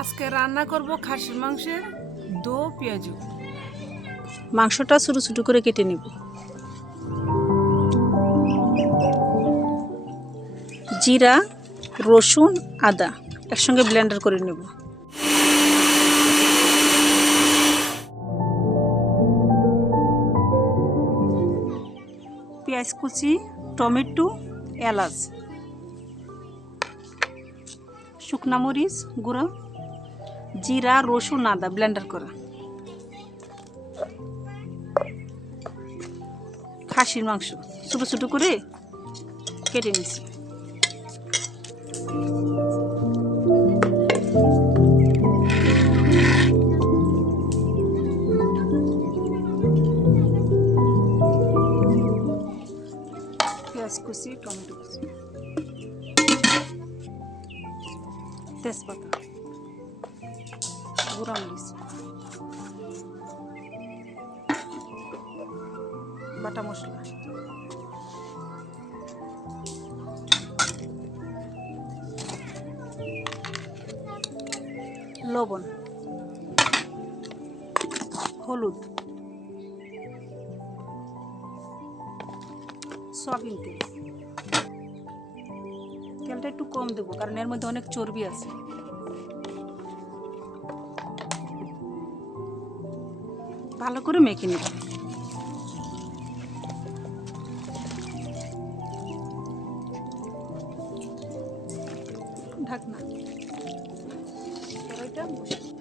আজকে রান্না করব খাসির মাংসের দো পেঁয়াজু। মাংসটা ছোটো ছোটো করে কেটে নেব। জিরা, রসুন, আদা একসঙ্গে ব্লেন্ডার করে নেব। পেঁয়াজ কুচি, টমেটো, এলাচ, শুকনা মরিচ গুঁড়ো, জিরা, রসুন, আদা ব্লেন্ডার করা। খাসির মাংস ছোটো ছোটো করে কেটে নিছি। পেঁয়াজ কুচি, টমেটো কুচি, তেজপাতা, গুঁড়া মরিচ, বাটা মশলা, লবণ, হলুদ, সয়াবিন তেল। তেলটা একটু কম দেবো কারণ এর মধ্যে অনেক চর্বি আছে। ভালো করে মেখে নেব। ঢাকনা কড়াইটা বসিয়ে দিই।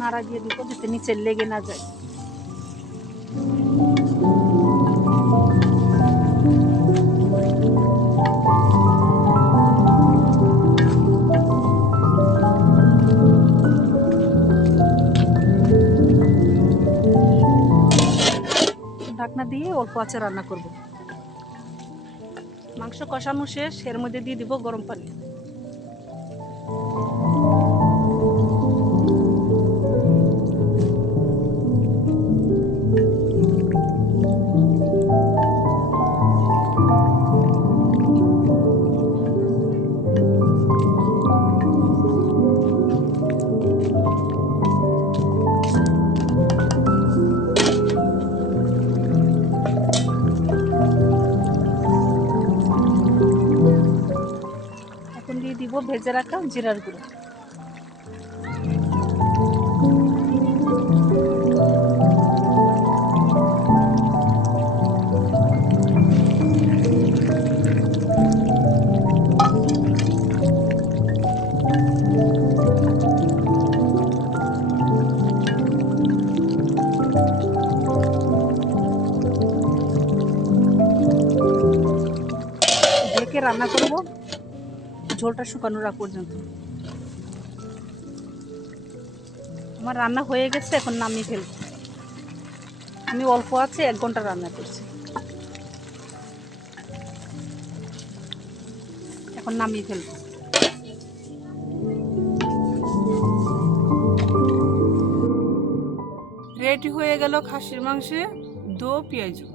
নাড়া দিয়ে দিব যাতে নিচে লেগে না যায়। ঢাকনা দিয়ে অল্প আঁচে রান্না করব। মাংস কষানো শেষ, এর মধ্যে দিয়ে দিব গরম পানি। এখন দিয়ে দিব ভেজে রাখা জিরার গুঁড়ো। ঢেকে রান্না করব ঝোলটা শুকানোর আগ পর্যন্ত। আমার রান্না হয়ে গেছে, এখন নামিয়ে ফেলবো। আমি অল্প আছে 1 ঘন্টা রান্না করছি। এখন নামিয়ে ফেলবো। রেডি হয়ে গেল খাসির মাংসে দো পেঁয়াজু।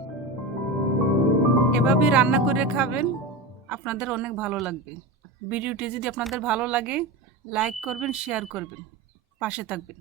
এভাবে রান্না করে খাবেন, আপনাদের অনেক ভালো লাগবে। ভিডিওটি যদি আপনাদের ভালো লাগে লাইক করবেন, শেয়ার করবেন, পাশে থাকবেন।